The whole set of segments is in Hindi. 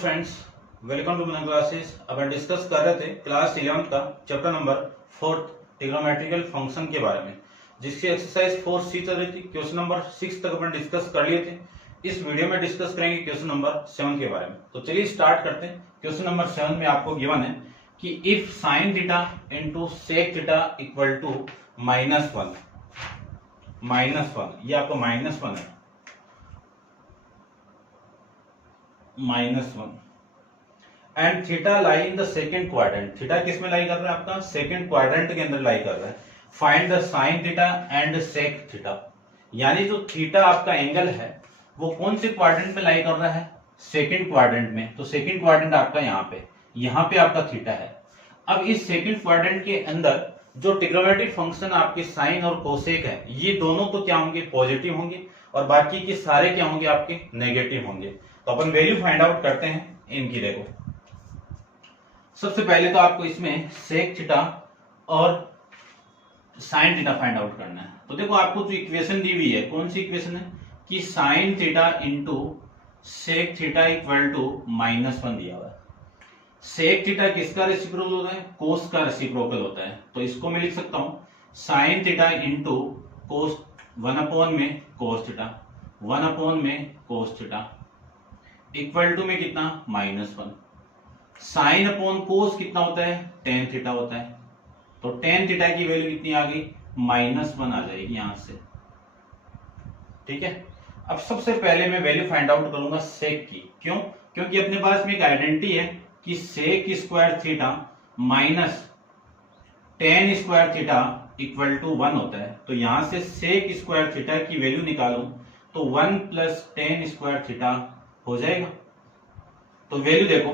Friends, welcome to my classes. अब हम डिस्कस कर रहे थे क्लास 11 का चैप्टर नंबर 4 ट्रिग्नोमेट्रिकल फंक्शन के बारे में, जिसकी एक्सरसाइज 4C चल रही थी। क्वेश्चन नंबर 6 तक अपन डिस्कस कर लिए थे। इस वीडियो में डिस्कस करेंगे क्वेश्चन नंबर 7 के बारे में। तो चलिए स्टार्ट करते हैं। क्वेश्चन नंबर 7 में आपको गिवन है कि if sine theta into sec theta equal to -1, ये आपको -1 है, -1 and theta lie in the second quadrant. Theta किस में लाई कर रहा है? आपका सेकेंड क्वाड्रेंट के अंदर लाई कर रहा है। Find the sine theta and sec theta, यानी जो थीटा आपका एंगल है वो कौन से क्वाड्रेंट में लाई कर रहा है? सेकेंड क्वाड्रेंट में। तो सेकेंड क्वाड्रेंट आपका यहाँ पे आपका थीटा है। अब इस सेकेंड क्वाड्रेंट के अंदर जो ट्रिग्नोमेट्रिक फंक्शन आपके साइन और कोसेक है, ये दोनों तो क्या होंगे? पॉजिटिव होंगे, और बाकी के सारे क्या होंगे? आपके नेगेटिव होंगे। तो अपन वैल्यू फाइंड आउट करते हैं इनकी। देखो, सबसे पहले तो आपको इसमें सेक थीटा और साइन थीटा फाइंड आउट करना है। तो देखो, आपको जो इक्वेशन दी हुई है, कौन सी इक्वेशन है कि sine theta into sec theta equal to -1 दिया हुआ है। सेक थीटा किसका रेसिप्रोकल होता है? कोस का रेसिप्रोकल होता है। तो इसको मैं लिख सकता हूं साइन थीटा इंटू कोस 1 में कोस थीटा, 1 में कोस थीटा इक्वल टू में कितना? -1। साइन अपॉन कोस कितना होता है? टेन थीटा होता है। तो टेन थीटा की वैल्यू कितनी आ गई? -1 आ जाएगी यहां से। ठीक है। अब सबसे पहले मैं वैल्यू फाइंड आउट करूंगा सेक की। क्यों? क्योंकि अपने पास में एक आइडेंटिटी है कि sec square theta minus tan square theta equal to 1 होता है। तो यहां से सेक स्क्वायर थीटा की वैल्यू निकालूं तो 1 प्लस टेन स्क्वायर थीटा हो जाएगा। तो वैल्यू देखो,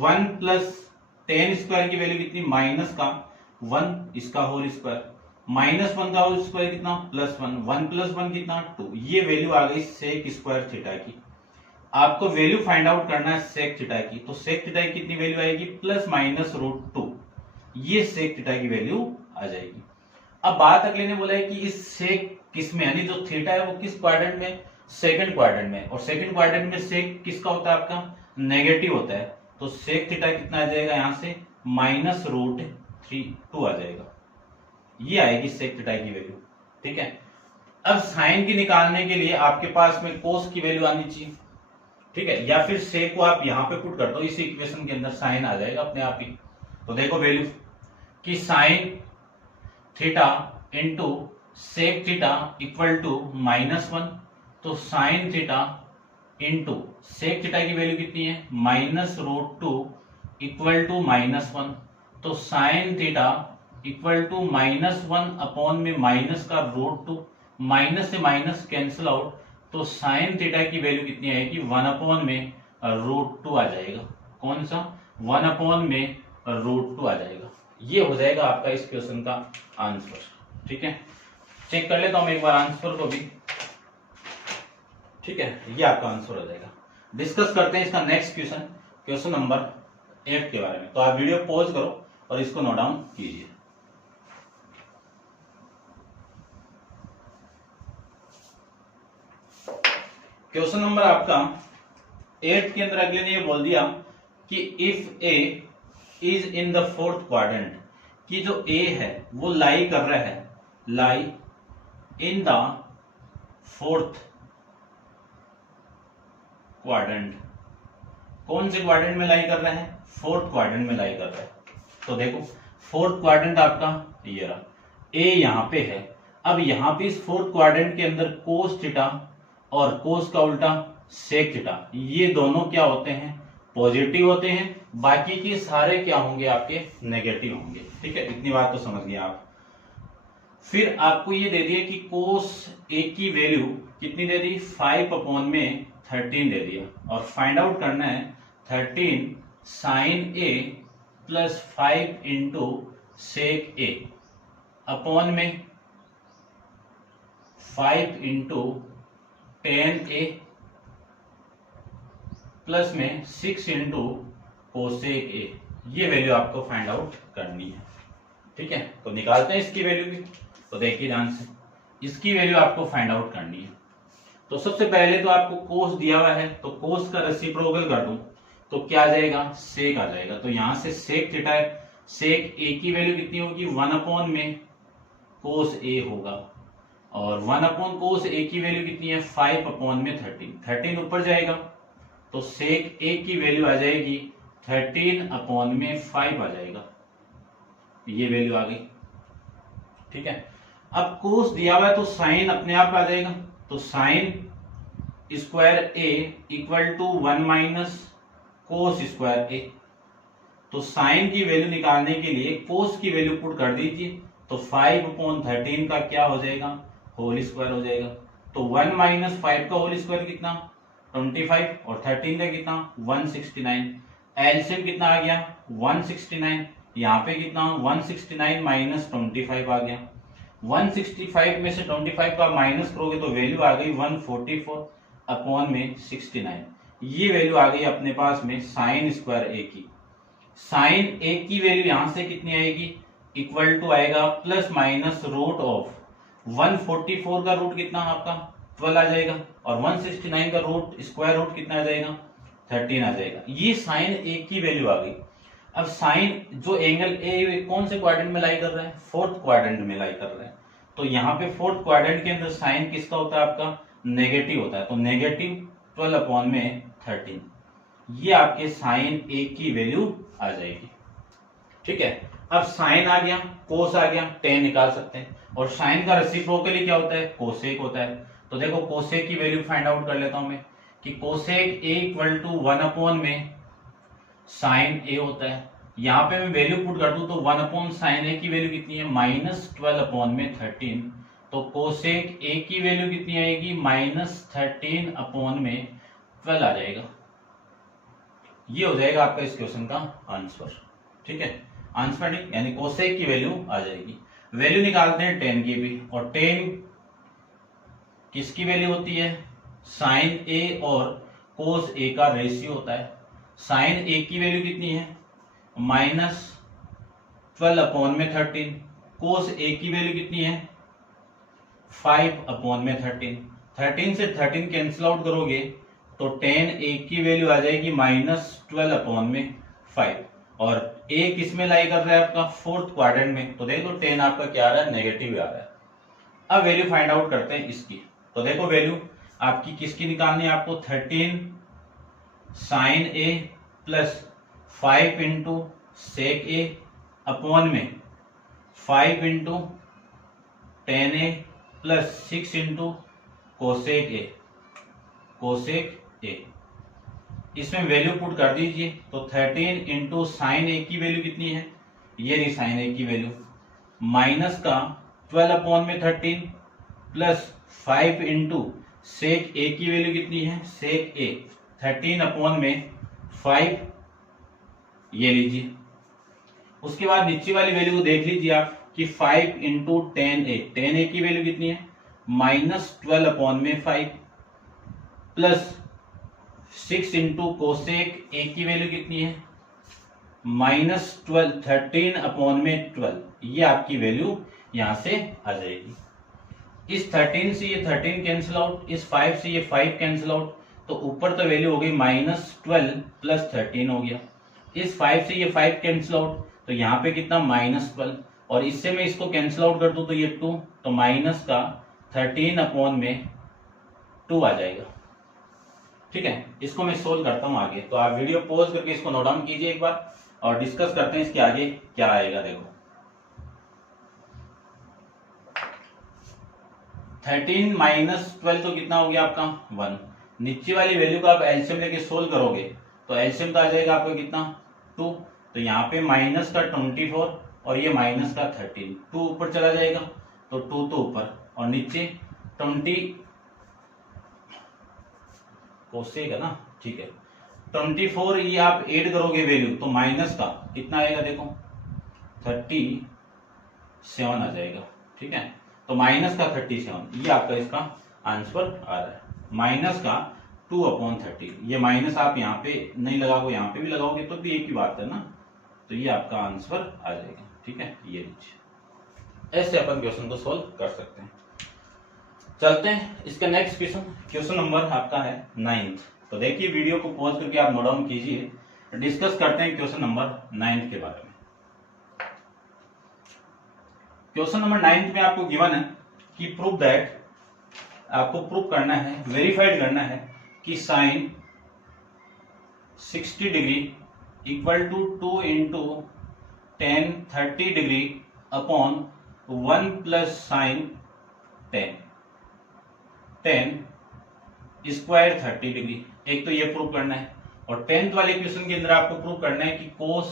1 प्लस टेन स्क्वायर की वैल्यू कितनी? -1, इसका होल स्क्वायर, -1 का होल स्क्वायर कितना? +1, 1 + 1 कितना? 2। ये वैल्यू आ गई सेक स्क्वायर थीटा की। आपको वैल्यू फाइंड आउट करना है सेक थीटा की। तो सेक थीटा की कितनी वैल्यू आएगी? ±√2। ये सेक थीटा की वैल्यू आ जाएगी। अब बात अगले ने बोला है कि इस सेक किस में, यानी जो थीटा है वो किस क्वाड्रेंट में? सेकंड क्वाड्रेंट में। और सेकंड क्वाड्रेंट में सेक किसका होता है? आपका नेगेटिव होता है। तो सेक थीटा कितना आ जाएगा यहां से? -√2 आ जाएगा। ये आएगी सेक थीटा की वैल्यू। ठीक है। अब साइन की निकालने के लिए आपके पास में कोस की वैल्यू आनी चाहिए। ठीक है, या फिर सेक को आप यहां पे पुट कर दो, इस इक्वेशन के अंदर साइन आ जाएगा अपने आप ही। तो देखो वैल्यू कि sine theta into sec theta equal to -1। तो sine theta into sec theta की वैल्यू कितनी है? -√2 इक्वल टू -1। तो sine theta equal to -1 upon में माइनस का √2, माइनस से माइनस कैंसिल आउट। तो साइन थीटा की वैल्यू कितनी आएगी? 1 में √2 आ जाएगा। कौन सा? 1 में √2 आ जाएगा। ये हो जाएगा आपका इस क्वेश्चन का आंसर। ठीक है, चेक कर लेता हूं एक बार आंसर को भी। ठीक है, ये आपका आंसर हो जाएगा। डिस्कस करते हैं इसका नेक्स्ट क्वेश्चन, क्वेश्चन नंबर 8 के बारे में। तो आप वीडियो पॉज करो और इसको नोट डाउन कीजिए। क्वेश्चन नंबर आपका 8 के अंदर अगले ने ये बोल दिया कि if A is in the fourth quadrant, कि जो ए है वो लाई कर रहा है, लाई इन द फोर्थ क्वाड्रेंट। कौन से क्वाड्रेंट में लाई कर रहा है? फोर्थ क्वाड्रेंट में लाई कर रहा है। तो देखो, फोर्थ क्वाड्रेंट आपका ये रहा, ए यहां पे है। अब यहां पे इस फोर्थ क्वाड्रेंट के अंदर कोस थीटा और कोस का उल्टा सेक थीटा, ये दोनों क्या होते हैं? पॉजिटिव होते हैं। बाकी के सारे क्या होंगे? आपके नेगेटिव होंगे। ठीक है, इतनी बात तो समझ गए आप। फिर आपको ये दे दिया कि कोस ए की वैल्यू कितनी दे दी? 5/13 दे दिया। और फाइंड आउट करना है 13 साइन ए प्लस 5 इंटू सेक ए अपॉन में 5 इंटू टेन ए प्लस में 6 इंटू कोसेक ए। ये वैल्यू आपको फाइंड आउट करनी है। ठीक है, तो निकालते हैं इसकी वैल्यू भी। तो देखिए ध्यान से, इसकी वैल्यू आपको फाइंड आउट करनी है। तो सबसे पहले तो आपको कोस दिया हुआ है, तो कोस का रेसिप्रोकल कर दूं तो क्या आ जाएगा, सेक आ जाएगा। तो यहां से सेक थीटा है, सेक ए की वैल्यू कितनी होगी, 1 में कोस ए होगा, और 1 कोस ए की वैल्यू कितनी है, 5 में 13 ऊपर जाएगा, तो सेक ए की वैल्यू आ जाएगी 13 में 5 आ जाएगा, ये वैल्यू आ गई। ठीक है, अब कोस दिया हुआ है तो साइन अपने आप आ जाएगा, तो sine square A equal to 1 minus cos square A. तो साइन की वैल्यू निकालने के लिए कोस की वैल्यू पुट कर दीजिए, तो 5/13 का क्या हो जाएगा, होल स्क्वायर हो जाएगा। तो 1 माइनस 5 का होल स्क्वायर कितना, 25, और 13 का कितना, 169। एलसीएम कितना आ गया, 169। यहाँ पे कितना, 169 माइनस 25 आ गया। 165 में से 25 का माइनस करोगे तो वैल्यू आ गई 144/69। ये वैल्यू आ गई अपने पास में साइन स्क्वायर ए की। साइन ए की वैल्यू यहां से कितनी आएगी, इक्वल टू आएगा प्लस माइनस रूट ऑफ 144 का रूट कितना आपका 12 आ जाएगा, और 169 का रूट स्क्वायर रूट कितना आ जाएगा, 13 आ जाएगा। ये साइन ए की वैल्यू आ गई। अब साइन जो एंगल ए कौन से क्वाड्रेंट में लाई कर रहा है, फोर्थ क्वाड्रेंट में लाई कर रहा है। तो यहाँ पे फोर्थ क्वाड्रेंट के अंदर साइन किसका होता है, आपका नेगेटिव होता है, तो नेगेटिव 12/13, ये आपके साइन ए की वैल्यू आ जाएगी। ठीक है, अब साइन आ गया, कोस आ गया, टेन निकाल सकते हैं, और साइन का रेसिप्रोकली क्या होता है, कोसेक होता है। तो देखो कोसेक की वैल्यू फाइंड आउट कर लेता हूं मैं, कि कोसेक ए इक्वल टू 1 में साइन ए होता है। यहाँ पे मैं वैल्यू पुट कर दूं तो 1 साइन ए की वैल्यू कितनी है, -12/13। तो कोसेक ए की वैल्यू कितनी आएगी, -13/12 आ जाएगा। ये हो जाएगा आपका इस क्वेश्चन का आंसर। ठीक है, आंसर नहीं, यानी कोसेक की वैल्यू आ जाएगी। वैल्यू निकालते हैं टेन की भी, और टेन किसकी वैल्यू होती है, साइन ए और कोस ए का रेशियो होता है। साइन ए की वैल्यू कितनी है, -12/13। कोस ए की वैल्यू कितनी है, 5/13। 13 से 13 कैंसिल आउट करोगे तो टेन ए की वैल्यू आ जाएगी -12/5, और ए किस में लाई कर रहा है, आपका फोर्थ क्वाड्रेंट में। तो देखो टेन आपका क्या आ रहा है, नेगेटिव आ रहा है। अब वैल्यू फाइंड आउट करते हैं इसकी। तो देखो वैल्यू आपकी किसकी निकालनी है, आपको 13 साइन ए प्लस 5 इंटू सेक ए अपॉन में 5 इंटू टेन ए प्लस 6 इंटू कोसेक ए, कोसेक ए। इसमें वैल्यू पुट कर दीजिए, तो 13 इंटू साइन ए की वैल्यू कितनी है, ये रही साइन ए की वैल्यू, माइनस का 12/13 प्लस 5 इंटू सेक ए की वैल्यू कितनी है, सेक ए 13/5, ये लीजिए। उसके बाद नीचे वाली वैल्यू को देख लीजिए आप कि 5 इंटू टेन ए की वैल्यू कितनी है, -12/5 प्लस 6 इंटू कोसेक ए की वैल्यू कितनी है, -13/12। ये आपकी वैल्यू यहां से आ जाएगी। इस 13 से ये 13 कैंसिल आउट, इस 5 से ये 5 कैंसिल आउट, तो ऊपर तो वैल्यू हो गई -12 प्लस 13 हो गया। इस 5 से ये 5 कैंसिल आउट, तो यहाँ पे कितना, -12, और इससे मैं इसको कैंसिल आउट कर दूं तो ये 2, तो माइनस का 13/2 आ जाएगा। ठीक है, इसको मैं सोल्व करता हूं आगे। तो आप वीडियो पॉज करके इसको नोट डाउन कीजिए एक बार, और डिस्कस करते हैं इसके आगे क्या आएगा। देखो 13 माइनस 12 तो कितना हो गया आपका 1। नीचे वाली वैल्यू का आप एलसीएम लेके सोल्व करोगे तो एलसीएम का आ जाएगा आपका कितना 2। तो यहाँ पे माइनस का 24 और ये माइनस का 13, 2 ऊपर चला जाएगा तो 2 तो ऊपर, और नीचे 20 कोसेक है ना। ठीक है, 24 ये आप ऐड करोगे वैल्यू तो माइनस का कितना आएगा, देखो 37 आ जाएगा। ठीक है, तो माइनस का 37, ये आपका इसका आंसर आ रहा है, माइनस का 2/30। ये माइनस आप यहाँ पे नहीं लगाओगे, यहाँ पे भी लगाओगे तो भी एक ही बात है ना, तो ये आपका आंसर आ जाएगा। ठीक है, ये लीजिए, ऐसे अपन क्वेश्चन को सोल्व कर सकते हैं। चलते हैं इसका नेक्स्ट क्वेश्चन। क्वेश्चन नंबर आपका है 9th। तो देखिए वीडियो को पॉज करके आप नोट डाउन कीजिए, डिस्कस करते हैं क्वेश्चन नंबर 9 के बारे में। क्वेश्चन नंबर 9 में आपको गिवन है कि प्रूव दैट, आपको प्रूव करना है, वेरीफाइड करना है कि sine 60 degree equal to 2 into tan 30 degree upon 1 plus sine 10 square 30 degree. एक तो ये प्रूव करना है, और 10th वाले क्वेश्चन के अंदर आपको प्रूव करना है कि cos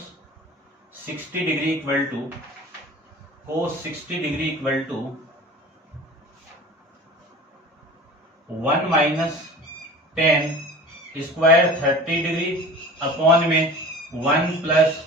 60 degree equal to 1 minus 10 square 30 degree upon में 1 प्लस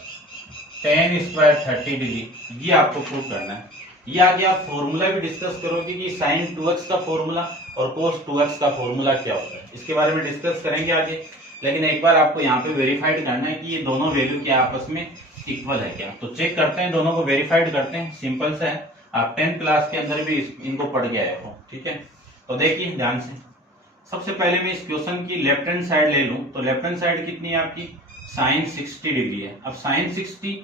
10 स्क्वायर 30 डिग्री, ये आपको प्रूव करना है। ये आगे आप फॉर्मूला भी डिस्कस करोगे कि साइन 2x का फॉर्मूला और कोस 2x का फॉर्मूला क्या होता है, इसके बारे में डिस्कस करेंगे आगे। लेकिन एक बार आपको यहाँ पे वेरीफाइड करना है कि ये दोनों वैल्यू क्या आपस में इक्वल है क्या। तो चेक करते हैं, दोनों को वेरीफाइड करते हैं। सिंपल सा है, आप 10th क्लास के अंदर भी इनको पढ़ के आए हो, ठीक है। तो देखिए ध्यान से, सबसे पहले मैं इस क्वेश्चन की लेफ्ट हैंड साइड ले लूं, तो लेफ्ट हैंड साइड कितनी है आपकी, साइन 60 डिग्री है। अब साइन 60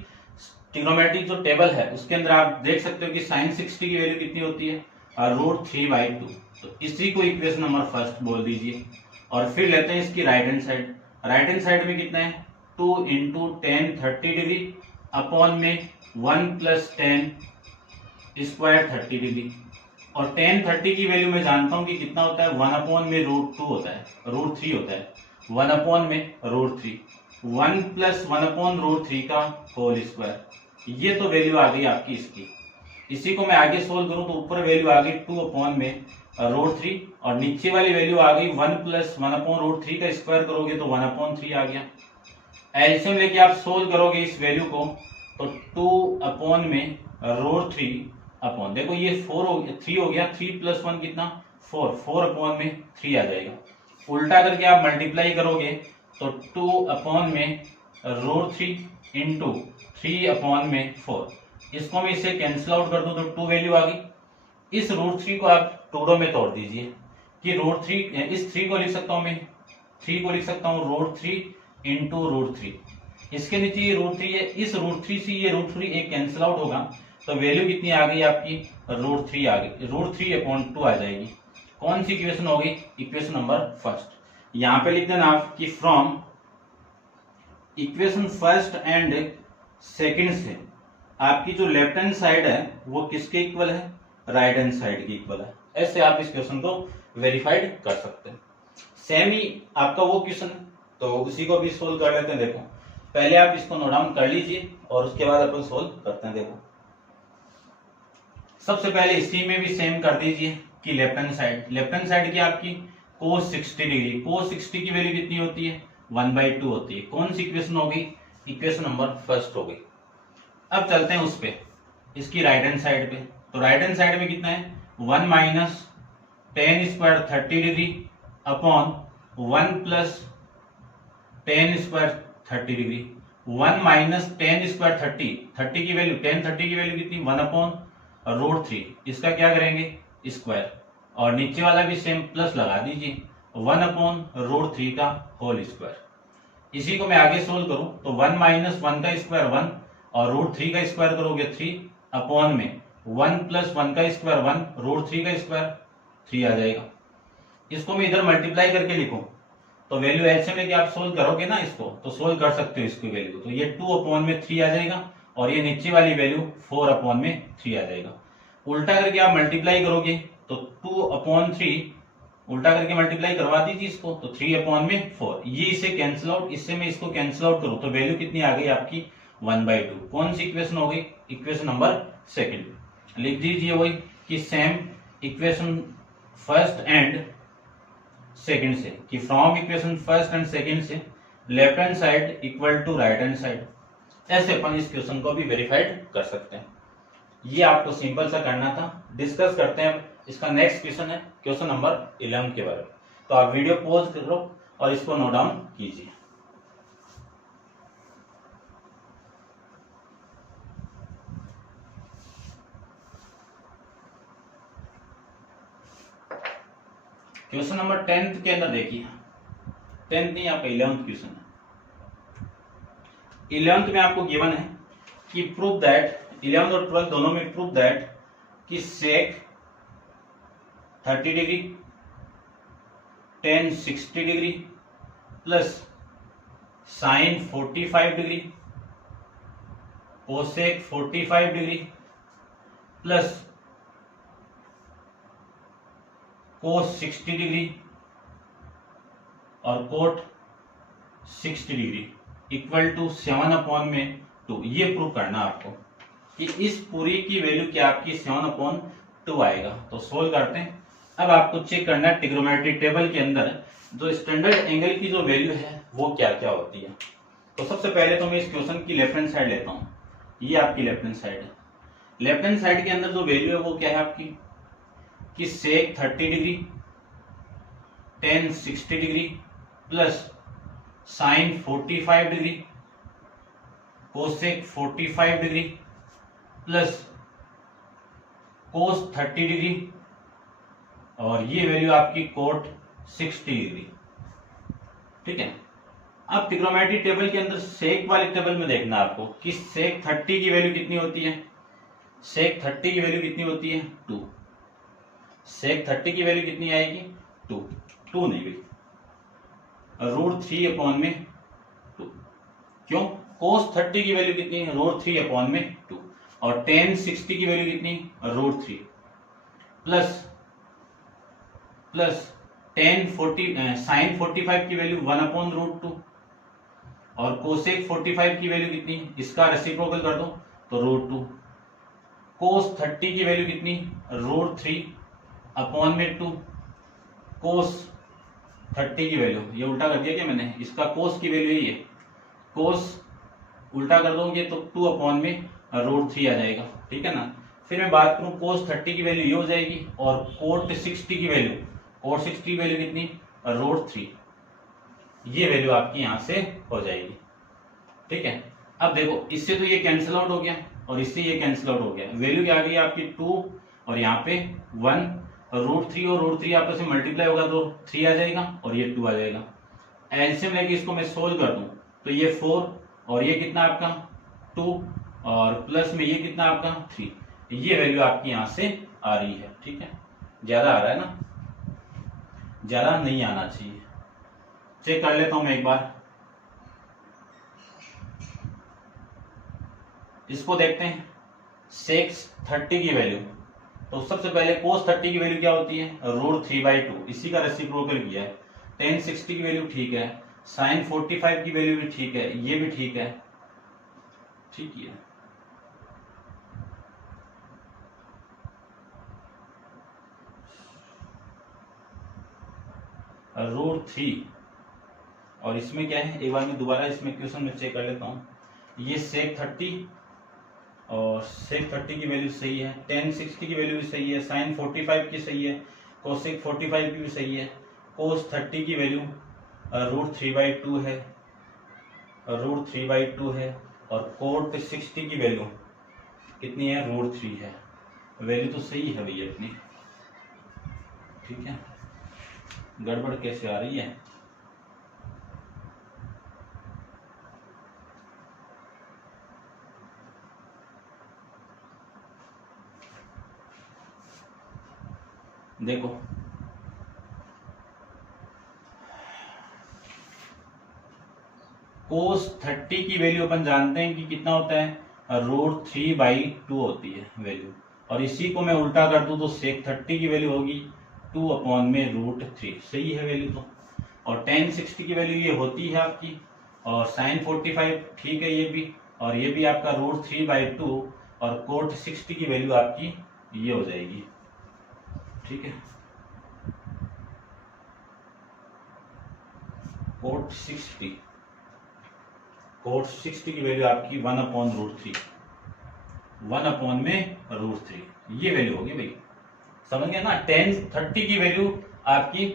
ट्रिग्नोमेट्रिक जो टेबल है उसके अंदर आप देख सकते हो कि साइन 60 की वैल्यू कितनी होती है, √3/2। तो इसी को इक्वेशन नंबर फर्स्ट बोल दीजिए। और फिर लेते हैं इसकी right hand side. Right hand side में कितना है, 2 इंटू टेन 30 डिग्री अपॉन में 1 प्लस 10 स्क्वायर 30 डिग्री। और टेन 30 की वैल्यू मैं जानता हूं कि कितना होता है, 1 अपॉन में √2 होता है, √3 होता है, 1 अपॉन में √3, 1 प्लस 1 अपॉन √3 का होल स्क्वायर। ये तो वैल्यू आ गई आपकी इसकी। इसी को मैं आगे सोल्व करूं तो ऊपर वैल्यू आ गई 2 अपॉन में √3, और नीचे वाली वैल्यू आ गई 1 प्लस 1 अपॉन √3 का स्क्वायर करोगे तो 1 अपॉन 3 आ गया। एलसीएम लेके आप सोल्व करोगे इस वैल्यू को तो 2 अपॉन में √3 अपॉन, देखो ये 3 हो गया, 3 प्लस 1 कितना 4 अपॉन में 3 आ जाएगा। उल्टा करके आप मल्टीप्लाई करोगे तो 2 अपॉन में √3 इंटू 3 अपॉन में 4। इसको मैं इसे कैंसिल आउट कर दूं तो 2 वैल्यू आ गई। इस √3 को आप टुकड़ों में तोड़ दीजिए कि √3, इस 3 को लिख सकता हूं मैं, 3 को लिख सकता हूं √3 इंटू √3। इसके नीचे ये √3 है, इस √3 से ये √3 एक कैंसिल आउट होगा तो वैल्यू कितनी आ गई आपकी, √3 आ गई, √3/2 आ जाएगी। कौन सी इक्वेशन होगी, इक्वेशन नंबर फर्स्ट। यहां पे लिख देना आप कि from equation first and second से आपकी जो लेफ्ट हैंड साइड है वो किसके इक्वल है, राइट हैंड साइड की इक्वल है। ऐसे आप इस क्वेश्चन को वेरीफाइड कर सकते हैं। सेम ही आपका वो क्वेश्चन है तो उसी को भी सोल्व कर लेते हैं। देखो पहले आप इसको नोट डाउन कर लीजिए और उसके बाद अपन सोल्व करते हैं। देखो सबसे पहले इसी में भी सेम कर दीजिए कि लेफ्ट हैंड साइड की आपकी cos 60 डिग्री, cos 60 की वैल्यू कितनी होती है, 1/2 होती है। कौन सी इक्वेशन होगी, इक्वेशन नंबर फर्स्ट हो गई। अब चलते हैं उस पे, इसकी राइट हैंड साइड पे। तो राइट हैंड साइड में कितना है, 1 minus 10 square 30 degree upon 1 plus 10 square 30 degree. 1 minus 10 square 30 की वैल्यू, 10 30 की वैल्यू कितनी, 1 अपॉन √3। इसका क्या करेंगे, स्क्वायर, और नीचे वाला भी सेम प्लस लगा दीजिए, 1 अपॉन √3 का होल स्क्वायर। इसी को मैं आगे सोल्व करूं तो 1 माइनस 1 का स्क्वायर 1 और √3 का स्क्वायर करोगे 3 अपॉन में 1 प्लस 1 का स्क्वायर 1, √3 का स्क्वायर 3 आ जाएगा। इसको मैं इधर मल्टीप्लाई करके लिखूं तो वैल्यू एलसीएम लेके आप सोल्व करोगे ना इसको, तो सोल्व कर सकते हो इसकी वैल्यू। तो ये 2 अपॉन में 3 आ जाएगा और ये नीचे वाली वैल्यू 4 अपॉन में 3 आ जाएगा। उल्टा करके आप मल्टीप्लाई करोगे तो 2 अपॉन 3, उल्टा करके मल्टीप्लाई करवा दीजिए इसको तो 3 अपॉन में 4। ये इसे कैंसिल आउट, इससे मैं इसको कैंसिल आउट करूं तो वैल्यू कितनी आ गई आपकी, 1/2। कौन सी इक्वेशन हो गई, इक्वेशन नंबर सेकंड। लिख दीजिए वही कि same equation first and second से, कि from equation first and second से left hand side equal to right hand side. ऐसे अपन इस क्वेश्चन को भी वेरीफाइड कर सकते हैं। ये आपको सिंपल सा करना था। डिस्कस करते हैं इसका नेक्स्ट क्वेश्चन है क्वेश्चन नंबर 11 के बारे में। तो आप वीडियो पॉज करो और इसको नोट डाउन कीजिए। क्वेश्चन नंबर 10 के अंदर देखिए, 10th नहीं, आपका 11th क्वेश्चन है। 11th में आपको गिवन है कि प्रूव दैट, 11th और 12th दोनों में प्रूव दैट कि सेक 30 degree, tan 60 degree plus sign 45 degree, cosec 45 degree plus cos 60 degree और कोट 60 डिग्री इक्वल टू 7/2। ये प्रूव करना आपको कि इस पूरी की वैल्यू क्या आपकी 7/2 आएगा। तो सोल्व करते हैं। अब आपको चेक करना है ट्रिग्नोमेट्री टेबल के अंदर जो स्टैंडर्ड एंगल की जो वैल्यू है वो क्या क्या होती है। तो सबसे पहले तो मैं इस क्वेश्चन की लेफ्ट हैंड साइड लेता हूं। ये आपकी लेफ्ट हैंड साइड है। लेफ्ट हैंड साइड के अंदर जो वैल्यू है वो क्या है आपकी कि सेक 30 degree, tan 60 degree plus sign 45 degree, cosec 45 degree plus cos 30 degree और ये वैल्यू आपकी कोट 60 डिग्री। ठीक है। अब ट्रिग्नोमेट्री टेबल के अंदर सेक वाले टेबल में देखना आपको कि सेक 30 की वैल्यू कितनी होती है। सेक 30 की वैल्यू कितनी होती है 2। सेक 30 की वैल्यू कितनी आएगी 2 नहीं भाई, √3/2। क्यों? कोस 30 की वैल्यू कितनी है √3/2 और tan 60 की वैल्यू कितनी √3 प्लस साइन 45 की वैल्यू 1/√2 और कोसेक 45 की वैल्यू कितनी, इसका रेसिप्रोकल कर दो तो √2। कोस 30 की वैल्यू कितनी √3/2। कोस 30 की वैल्यू, ये उल्टा कर दिया क्या मैंने, इसका कोस की वैल्यू यही है, कोस उल्टा कर दोगे तो 2/√3 आ जाएगा। ठीक है ना। फिर मैं बात करूं कोस 30 की वैल्यू ये हो जाएगी और कोट 60 की वैल्यू, कोट 60 की वैल्यू कितनी √3। ये वैल्यू आपकी यहां से हो जाएगी। ठीक है। अब देखो इससे तो ये कैंसिल आउट हो गया और इससे ये कैंसिल आउट हो गया। वैल्यू क्या आ गई आपकी 2 और यहाँ पे 1, √3 और √3 आपस में मल्टीप्लाई होगा तो 3 आ जाएगा और ये 2 आ जाएगा। एलसीएम लेके इसको मैं सोल्व कर दूं तो ये 4 और ये कितना आपका 2 और प्लस में ये कितना आपका 3। ये वैल्यू आपकी यहां से आ रही है। ठीक है। ज्यादा आ रहा है ना, ज्यादा नहीं आना चाहिए। चेक कर लेता हूं मैं एक बार, इसको देखते हैं। सेक 30 की वैल्यू, तो सबसे पहले कोस 30 की वैल्यू क्या होती है √3/2, इसी का रेसिप्रोकल किया है। tan 60 की वैल्यू ठीक है, साइन 45 की वैल्यू भी ठीक है, ये भी ठीक है। ठीक है। √3 और इसमें क्या है, एक बार मैं दोबारा इसमें क्वेश्चन में चेक कर लेता हूं। ये सेक 30 और सेक 30 की वैल्यू सही है, tan 60 की वैल्यू भी सही है, साइन 45 की सही है, कोसेक 45 की भी सही है, कोस 30 की वैल्यू √3/2 है, √3/2 है और कोट 60 की वैल्यू कितनी है √3 है। वैल्यू तो सही है भैया अपनी। ठीक है। गड़बड़ कैसे आ रही है, देखो कोस 30 की वैल्यू अपन जानते हैं कि कितना होता है √3/2 होती है वैल्यू, और इसी को मैं उल्टा कर दूं तो सेक 30 की वैल्यू होगी 2/√3। सही है वैल्यू तो। और tan 60 की वैल्यू ये होती है आपकी, और साइन 45 ठीक है ये भी, और ये भी आपका √3/2 और कोट 60 की वैल्यू आपकी ये हो जाएगी। ठीक है। कोट 60 की वैल्यू आपकी 1/√3, 1/√3 ये वैल्यू होगी भाई। समझ गए ना। tan 30 की वैल्यू आपकी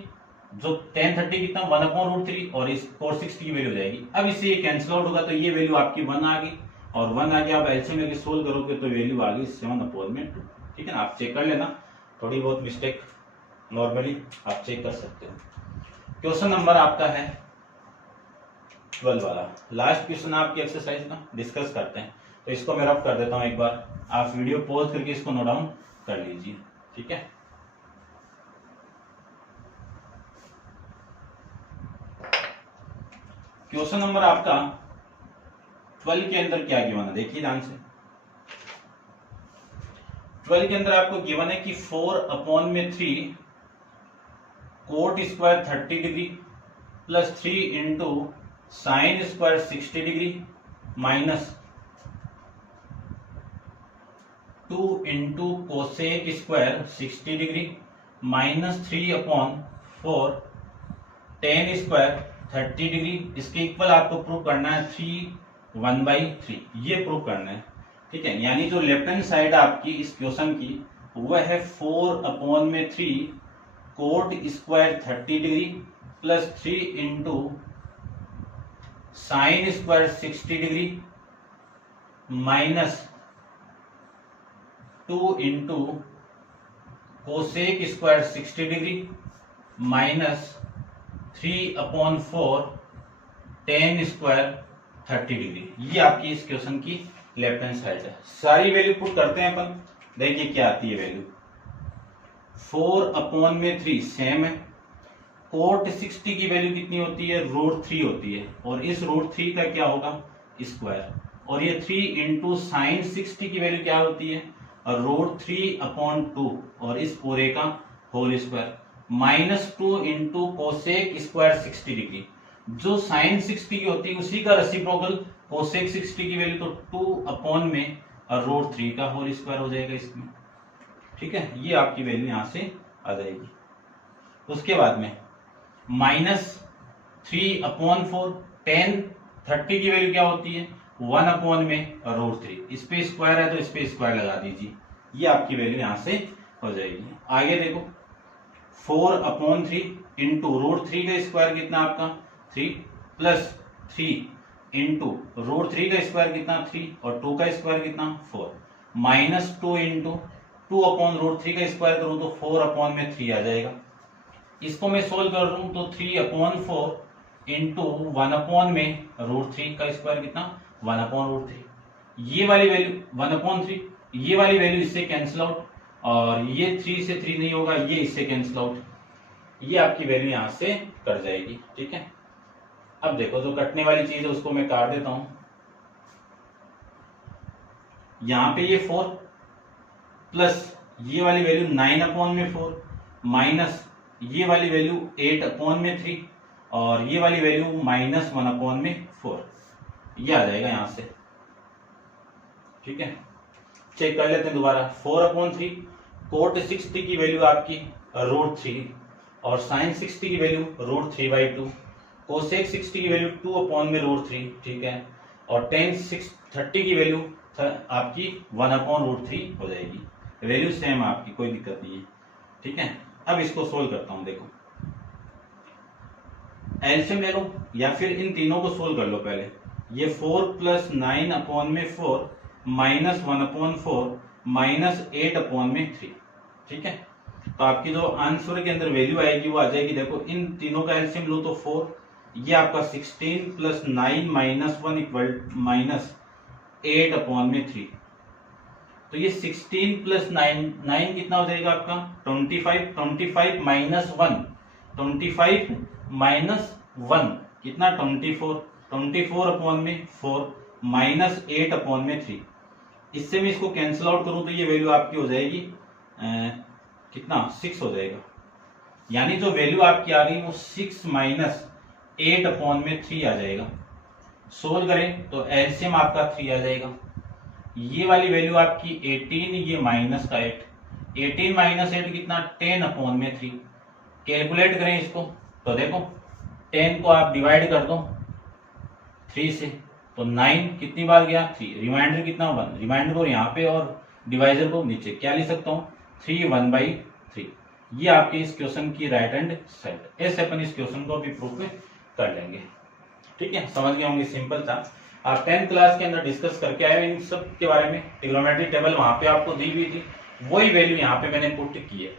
जो tan 30 कितना 1/√3 और इस कोट 60 की वैल्यू हो जाएगी। अब इससे ये कैंसिल आउट होगा तो ये वैल्यू आपकी 1 आ गई और 1 आ गया। आप एलसीएम लेके सोल्व करोगे तो वैल्यू आ गई 7/2। ठीक है ना। आप चेक कर लेना, थोड़ी बहुत मिस्टेक नॉर्मली आप चेक कर सकते हो। क्वेश्चन नंबर आपका है 12 वाला लास्ट क्वेश्चन आपकी एक्सरसाइज का डिस्कस करते हैं। तो इसको मैं रफ कर देता हूं, एक बार आप वीडियो पॉज करके इसको नोट डाउन कर लीजिए, ठीक है। क्वेश्चन नंबर आपका 12 के अंदर क्या गिवन है, देखिए ध्यान से। 12 के अंदर आपको गिवन है कि 4/3 coat square 30 degree plus 3 into sine square 60 degree minus 2 into cosec square 60 degree minus 3/4 ten square 30 degree, इसके इक्वल आपको प्रूव करना है 3/1/3, ये प्रूव करना है, ठीक है। यानी जो लेफ्ट हैंड साइड आपकी इस क्वेश्चन की वह है 4/3 coat square 30 degree plus 3 into sine square 60 degree minus 2 into cosec square 60 degree minus 3/4 ten square 30 degree. ये आपकी इस क्वेश्चन की लेफ्ट हैंड साइड है। सारी वैल्यू पुट करते हैं अपन, देखिए क्या आती है वैल्यू। 4/3 सेम है, कोट 60 की वैल्यू कितनी होती है, √3 होती है, और इस √3 का क्या होगा, स्क्वायर, और ये 3 इंटू साइन 60 की वैल्यू क्या होती है, √3/2, और इस पूरे का whole square, minus 2 into cosec square 60 degree, जो साइन 60 की होती है उसी का रेसिप्रोकल कोसेक 60 की वैल्यू, तो 2/√3 का होल स्क्वायर हो जाएगा इसमें, ठीक है। ये आपकी वैल्यू यहां से आ जाएगी। उसके बाद में माइनस 3/4 टेन 30 की वैल्यू क्या होती है, 1/√3, इस पे स्क्वायर है तो इस पे स्क्वायर लगा दीजिए, ये आपकी वैल्यू यहां से हो जाएगी। आगे देखो 4/3 इंटू √3 का स्क्वायर कितना आपका 3 प्लस 3 इंटू √3 का स्क्वायर कितना 3 और 2 का स्क्वायर कितना 4 माइनस 2 इंटू 2/√3 का स्क्वायर करूं तो 4/3 आ जाएगा। इसको मैं सोल्व कर दूं तो 3/4 इंटू 1/√3 का स्क्वायर कितना 1/√3, ये वाली वैल्यू 1/3, ये वाली वैल्यू इससे कैंसिल आउट, और ये 3 से 3 नहीं होगा, ये इससे कैंसिल आउट, ये आपकी वैल्यू यहां से कट जाएगी, ठीक है। अब देखो जो कटने वाली चीज है उसको मैं काट देता हूं, यहां पे ये 4 प्लस ये वाली वैल्यू 9/4 माइनस ये वाली वैल्यू 8/3 और ये वाली वैल्यू माइनस 1/4, ये आ जाएगा यहां से, ठीक है। चेक कर लेते हैं दोबारा। 4/3 कोट 60 की वैल्यू आपकी √3 और साइन 60 की वैल्यू √3/2, कोसेक 60 की वैल्यू 2/√3, ठीक है, और टेन 30 की वैल्यू आपकी 1/√3 हो जाएगी। वैल्यू सेम आपकी, कोई दिक्कत नहीं है, ठीक है। अब इसको सोल्व करता हूं, देखो एलसीएम ले लो या फिर इन तीनों को सोल्व कर लो पहले। ये 4 प्लस 9/4 माइनस 1/4 माइनस 8/3, ठीक है। तो आपकी जो आंसर के अंदर वैल्यू आएगी वो आ जाएगी, देखो इन तीनों का एलसीएम लो तो 4, ये आपका 16 प्लस 9 माइनस 1 इक्वल माइनस 8/3, तो ये 16 प्लस 9 कितना हो जाएगा आपका 25 माइनस 1, 25 माइनस 1 कितना 24/4 माइनस 8/3, इससे मैं इसको कैंसिल आउट करूं तो ये वैल्यू आपकी हो जाएगी कितना 6 हो जाएगा। यानी जो वैल्यू आपकी आ रही है वो 6 माइनस 8/3 आ जाएगा। सोल्व करें तो एलसीएम आपका 3 आ जाएगा। ये वाली वैल्यू आपकी 18, ये माइनस का 8, 18 माइनस 8 कितना 10/3। कैलकुलेट करें इसको तो देखो 10 को आप डिवाइड कर दो 3 से तो 9 कितनी बार गया 3, रिमाइंडर कितना 1, रिमाइंडर को यहाँ पे और डिवाइजर को नीचे, क्या लिख सकता हूँ 3/1/3। ये आपके इस क्वेश्चन की राइट हैंड साइड। ऐसे अपन इस क्वेश्चन को भी प्रूफ कर लेंगे, ठीक है। समझ गए होंगे, सिंपल था। आप 10th क्लास के अंदर डिस्कस करके आए इन सब के बारे में। ट्रिग्नोमेट्री टेबल वहां पे आपको दी हुई थी, वही वैल्यू यहाँ पे मैंने पुट की है,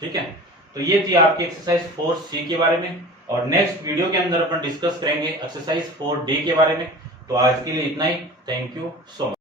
ठीक है। तो ये थी आपकी एक्सरसाइज 4C के बारे में, और नेक्स्ट वीडियो के अंदर अपन डिस्कस करेंगे एक्सरसाइज 4D के बारे में। तो आज के लिए इतना ही। Thank you so much.